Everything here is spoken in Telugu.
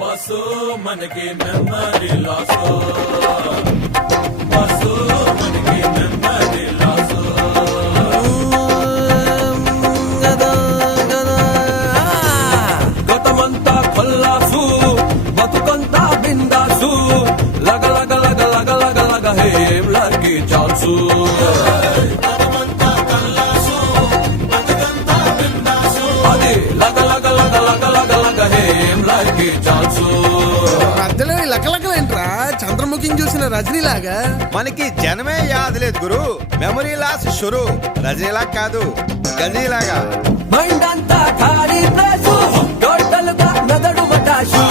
బస్సు మనకి మెమరీ లాసు, బస్సు మనకి మెమరీ లాసు. గతమంతా కొల్లాసు, బతుకంతా బిందాసు, లగ లగ లగ లగ లగ లగ హేం లగి చాల్సు. అది లగ లగ లగ లగ లగ లగ హేం లగి చాల్సు. మధ్యలో ఈ లకలకలేంట్రా, చంద్రముఖిని చూసిన రజనీ లాగా. మనకి జనమే యాద లేదు గురు, మెమరీ లాస్ షురు. రజనీలా కాదు, గజీలాగా. మైండ్ అంతా ఖాళీ ప్లేసు, టోటల్ గా మెదడు వటాసు.